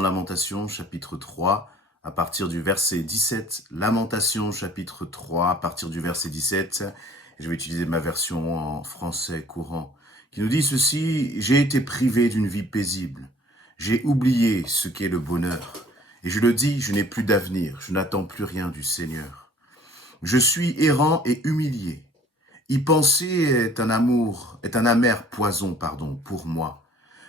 Lamentation chapitre 3 à partir du verset 17. Lamentation chapitre 3 à partir du verset 17. Je vais utiliser ma version en français courant qui nous dit ceci: j'ai été privé d'une vie paisible. J'ai oublié ce qu'est le bonheur. Et je le dis, je n'ai plus d'avenir. Je n'attends plus rien du Seigneur. Je suis errant et humilié. Y penser est un amer poison, pour moi.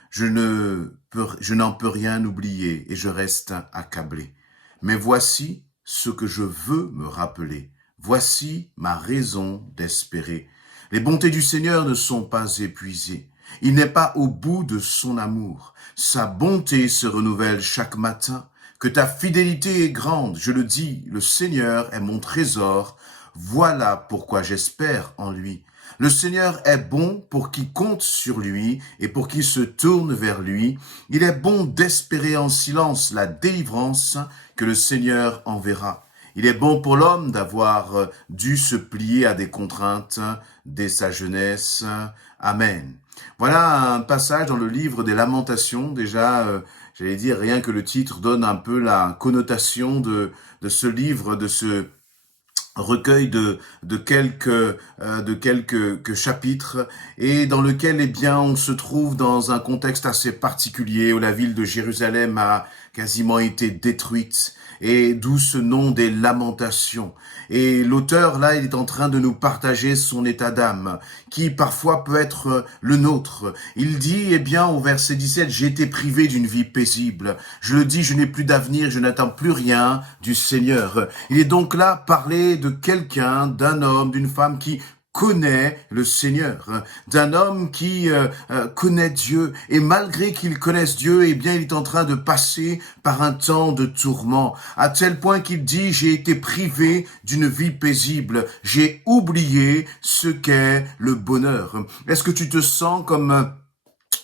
Je n'en peux rien oublier et je reste accablé. Mais voici ce que je veux me rappeler. Voici ma raison d'espérer. Les bontés du Seigneur ne sont pas épuisées. Il n'est pas au bout de son amour. Sa bonté se renouvelle chaque matin. Que ta fidélité est grande. Je le dis, le Seigneur est mon trésor. Voilà pourquoi j'espère en lui. Le Seigneur est bon pour qui compte sur lui et pour qui se tourne vers lui. Il est bon d'espérer en silence la délivrance que le Seigneur enverra. Il est bon pour l'homme d'avoir dû se plier à des contraintes dès sa jeunesse. Amen. Voilà un passage dans le livre des Lamentations. Déjà, j'allais dire, rien que le titre donne un peu la connotation de ce livre, de ce recueil de quelques chapitres, et dans lequel on se trouve dans un contexte assez particulier où la ville de Jérusalem a quasiment été détruite, et d'où ce nom des Lamentations. Et l'auteur, là, il est en train de nous partager son état d'âme, qui parfois peut être le nôtre. Il dit, au verset 17, « J'ai été privé d'une vie paisible. Je le dis, je n'ai plus d'avenir, je n'attends plus rien du Seigneur. » Il est donc là parler de quelqu'un, d'un homme, d'une femme qui connaît le Seigneur, d'un homme qui connaît Dieu, et malgré qu'il connaisse Dieu, il est en train de passer par un temps de tourment, à tel point qu'il dit: j'ai été privé d'une vie paisible, j'ai oublié ce qu'est le bonheur. Est-ce que tu te sens comme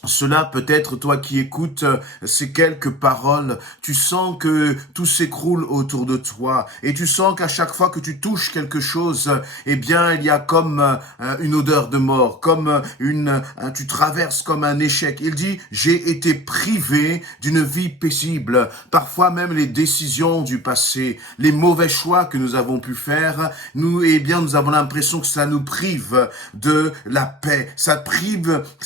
cela? Peut-être, toi qui écoutes ces quelques paroles, tu sens que tout s'écroule autour de toi, et tu sens qu'à chaque fois que tu touches quelque chose, il y a comme une odeur de mort, comme tu traverses comme un échec. Il dit: j'ai été privé d'une vie paisible. Parfois même les décisions du passé, les mauvais choix que nous avons pu faire, nous avons l'impression que ça nous prive de la paix, ça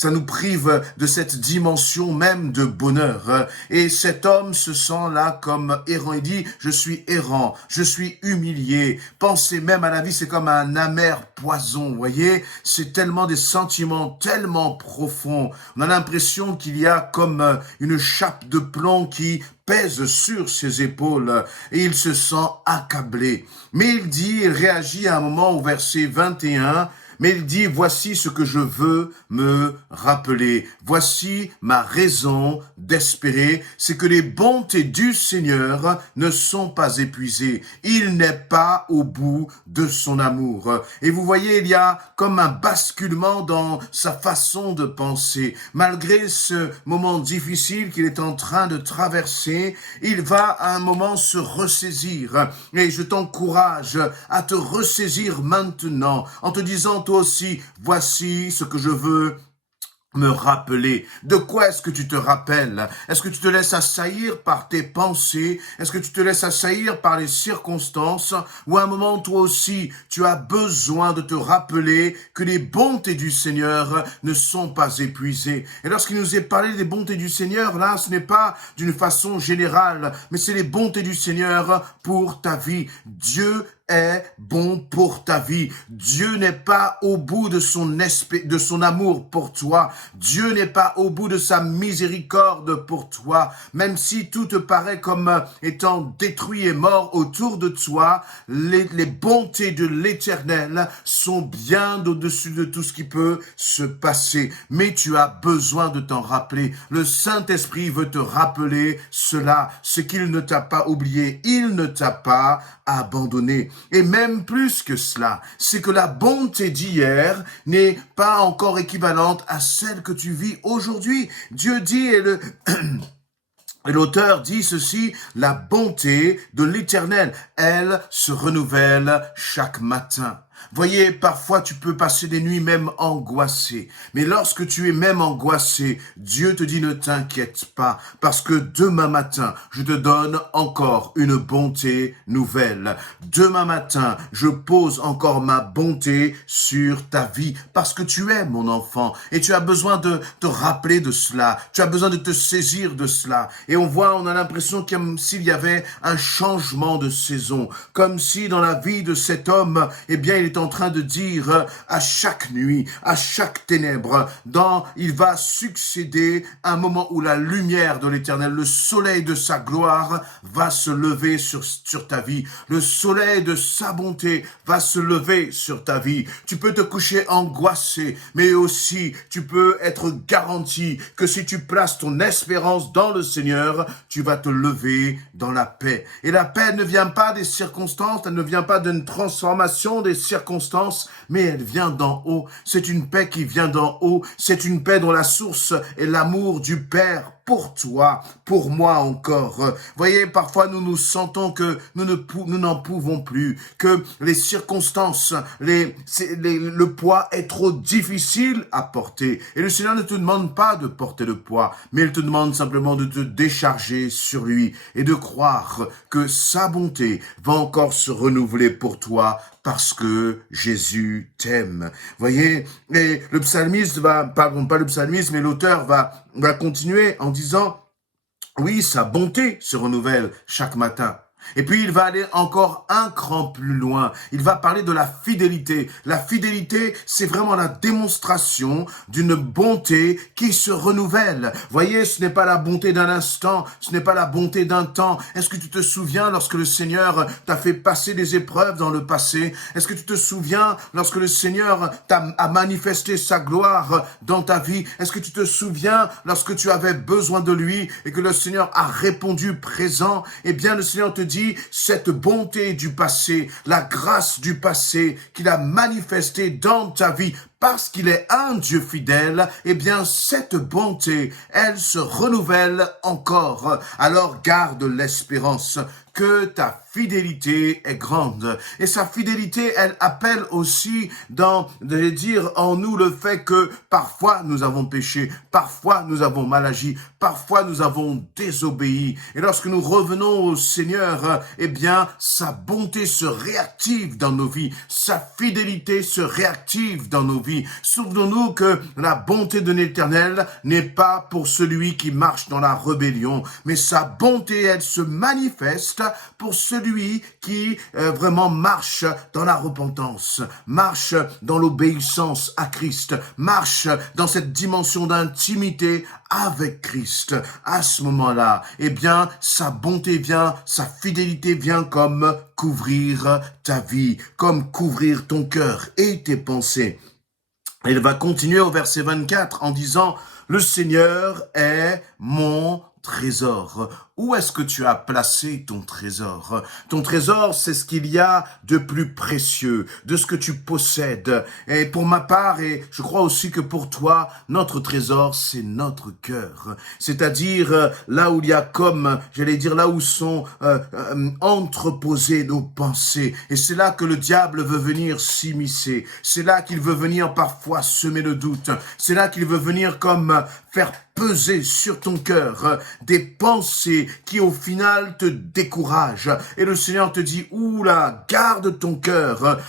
nous prive de cette dimension même de bonheur. Et cet homme se sent là comme errant. Il dit: je suis errant, je suis humilié. Penser même à la vie, c'est comme un amer poison, vous voyez. C'est tellement des sentiments tellement profonds. On a l'impression qu'il y a comme une chape de plomb qui pèse sur ses épaules, et il se sent accablé. Mais il réagit à un moment au verset 21, mais il dit: voici ce que je veux me rappeler. Voici ma raison d'espérer, c'est que les bontés du Seigneur ne sont pas épuisées. Il n'est pas au bout de son amour. Et vous voyez, il y a comme un basculement dans sa façon de penser. Malgré ce moment difficile qu'il est en train de traverser, il va à un moment se ressaisir. Et je t'encourage à te ressaisir maintenant, en te disant toi aussi: voici ce que je veux me rappeler. De quoi est-ce que tu te rappelles? Est-ce que tu te laisses assaillir par tes pensées? Est-ce que tu te laisses assaillir par les circonstances? Ou à un moment, toi aussi, tu as besoin de te rappeler que les bontés du Seigneur ne sont pas épuisées. Et lorsqu'il nous est parlé des bontés du Seigneur, là, ce n'est pas d'une façon générale, mais c'est les bontés du Seigneur pour ta vie. Dieu est bon pour ta vie. Dieu n'est pas au bout de son amour pour toi. Dieu n'est pas au bout de sa miséricorde pour toi. Même si tout te paraît comme étant détruit et mort autour de toi, les bontés de l'Éternel sont bien au-dessus de tout ce qui peut se passer. Mais tu as besoin de t'en rappeler. Le Saint-Esprit veut te rappeler cela, ce qu'il ne t'a pas oublié. Il ne t'a pas abandonné. Et même plus que cela, c'est que la bonté d'hier n'est pas encore équivalente à celle que tu vis aujourd'hui. Dieu dit, et l'auteur dit ceci: la bonté de l'Éternel, elle se renouvelle chaque matin. Voyez, parfois tu peux passer des nuits même angoissé. Mais lorsque tu es même angoissé, Dieu te dit ne t'inquiète pas, parce que demain matin, je te donne encore une bonté nouvelle. Demain matin, je pose encore ma bonté sur ta vie, parce que tu es mon enfant, et tu as besoin de te rappeler de cela. Tu as besoin de te saisir de cela. Et on a l'impression comme s'il y avait un changement de saison, comme si dans la vie de cet homme, eh bien, il est en train de dire à chaque nuit, à chaque ténèbre, il va succéder un moment où la lumière de l'Éternel, le soleil de sa gloire va se lever sur ta vie. Le soleil de sa bonté va se lever sur ta vie. Tu peux te coucher angoissé, mais aussi tu peux être garanti que si tu places ton espérance dans le Seigneur, tu vas te lever dans la paix. Et la paix ne vient pas des circonstances, elle ne vient pas d'une transformation des circonstances, mais elle vient d'en haut. C'est une paix qui vient d'en haut. C'est une paix dont la source est l'amour du Père pour toi, pour moi encore. Voyez, parfois nous nous sentons que nous n'en pouvons plus, que les circonstances, le poids est trop difficile à porter. Et le Seigneur ne te demande pas de porter le poids, mais il te demande simplement de te décharger sur lui et de croire que sa bonté va encore se renouveler pour toi parce que Jésus t'aime. Voyez, et le psalmiste pas le psalmiste, mais l'auteur va continuer en disant, oui, sa bonté se renouvelle chaque matin. Et puis, il va aller encore un cran plus loin. Il va parler de la fidélité. La fidélité, c'est vraiment la démonstration d'une bonté qui se renouvelle. Voyez, ce n'est pas la bonté d'un instant, ce n'est pas la bonté d'un temps. Est-ce que tu te souviens lorsque le Seigneur t'a fait passer des épreuves dans le passé? Est-ce que tu te souviens lorsque le Seigneur a manifesté sa gloire dans ta vie? Est-ce que tu te souviens lorsque tu avais besoin de lui et que le Seigneur a répondu présent? Eh bien, le Seigneur te dit, cette bonté du passé, la grâce du passé qu'il a manifestée dans ta vie, parce qu'il est un Dieu fidèle, eh bien, cette bonté, elle se renouvelle encore. Alors, garde l'espérance que ta fidélité est grande. Et sa fidélité, elle appelle aussi en nous le fait que parfois nous avons péché, parfois nous avons mal agi, parfois nous avons désobéi. Et lorsque nous revenons au Seigneur, eh bien, sa bonté se réactive dans nos vies, sa fidélité se réactive dans nos vies. Souvenons-nous que la bonté de l'Éternel n'est pas pour celui qui marche dans la rébellion, mais sa bonté, elle se manifeste pour celui qui vraiment marche dans la repentance, marche dans l'obéissance à Christ, marche dans cette dimension d'intimité avec Christ. À ce moment-là, eh bien, sa bonté vient, sa fidélité vient comme couvrir ta vie, comme couvrir ton cœur et tes pensées. Il va continuer au verset 24 en disant « Le Seigneur est mon trésor ». Où est-ce que tu as placé ton trésor? Ton trésor, c'est ce qu'il y a de plus précieux, de ce que tu possèdes. Et pour ma part, et je crois aussi que pour toi, notre trésor, c'est notre cœur. C'est-à-dire là où il y a là où sont entreposées nos pensées. Et c'est là que le diable veut venir s'immiscer. C'est là qu'il veut venir parfois semer le doute. C'est là qu'il veut venir comme faire peser sur ton cœur des pensées qui au final te découragent. Et le Seigneur te dit, oula, garde ton cœur,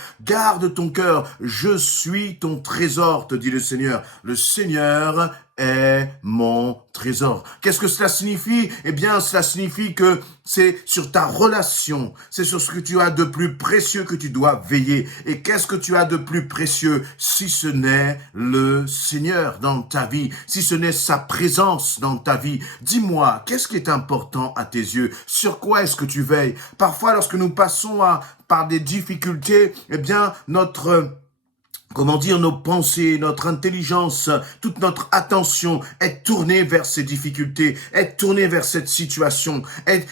je suis ton trésor, te dit le Seigneur. Le Seigneur est mon trésor. Qu'est-ce que cela signifie? Eh bien, cela signifie que c'est sur ta relation, c'est sur ce que tu as de plus précieux que tu dois veiller. Et qu'est-ce que tu as de plus précieux si ce n'est le Seigneur dans ta vie, si ce n'est sa présence dans ta vie? Dis-moi, qu'est-ce qui est important à tes yeux? Sur quoi est-ce que tu veilles? Parfois, lorsque nous passons par des difficultés, eh bien, comment dire, nos pensées, notre intelligence, toute notre attention est tournée vers ces difficultés, est tournée vers cette situation,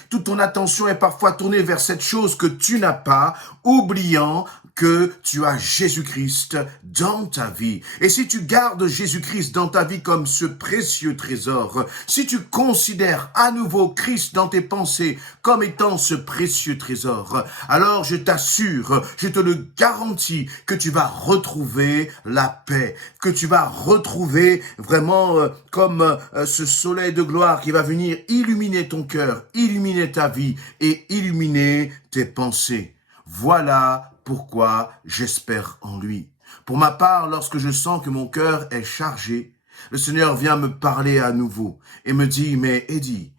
toute ton attention est parfois tournée vers cette chose que tu n'as pas, oubliant que tu as Jésus-Christ dans ta vie. Et si tu gardes Jésus-Christ dans ta vie comme ce précieux trésor, si tu considères à nouveau Christ dans tes pensées comme étant ce précieux trésor, alors je t'assure, je te le garantis, que tu vas retrouver la paix, que tu vas retrouver vraiment comme ce soleil de gloire qui va venir illuminer ton cœur, illuminer ta vie et illuminer tes pensées. Voilà pourquoi j'espère en lui. Pour ma part, lorsque je sens que mon cœur est chargé, le Seigneur vient me parler à nouveau et me dit, mais Eddie,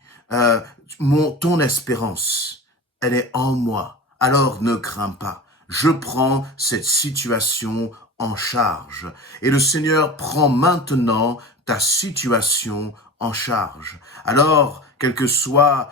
ton espérance, elle est en moi, alors ne crains pas. Je prends cette situation en charge. Et le Seigneur prend maintenant ta situation en charge. Alors, quel que soit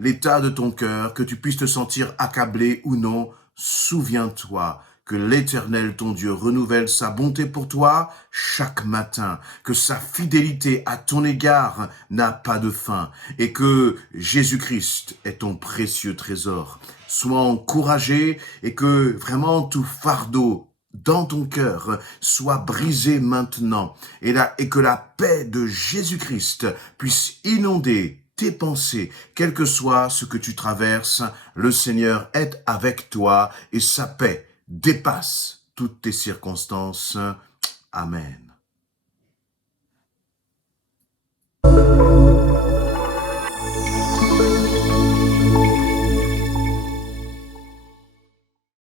l'état de ton cœur, que tu puisses te sentir accablé ou non, souviens-toi que l'Éternel, ton Dieu, renouvelle sa bonté pour toi chaque matin, que sa fidélité à ton égard n'a pas de fin et que Jésus-Christ est ton précieux trésor. Sois encouragé et que vraiment tout fardeau dans ton cœur soit brisé maintenant et que la paix de Jésus-Christ puisse inonder tes pensées, quel que soit ce que tu traverses, le Seigneur est avec toi et sa paix dépasse toutes tes circonstances. Amen.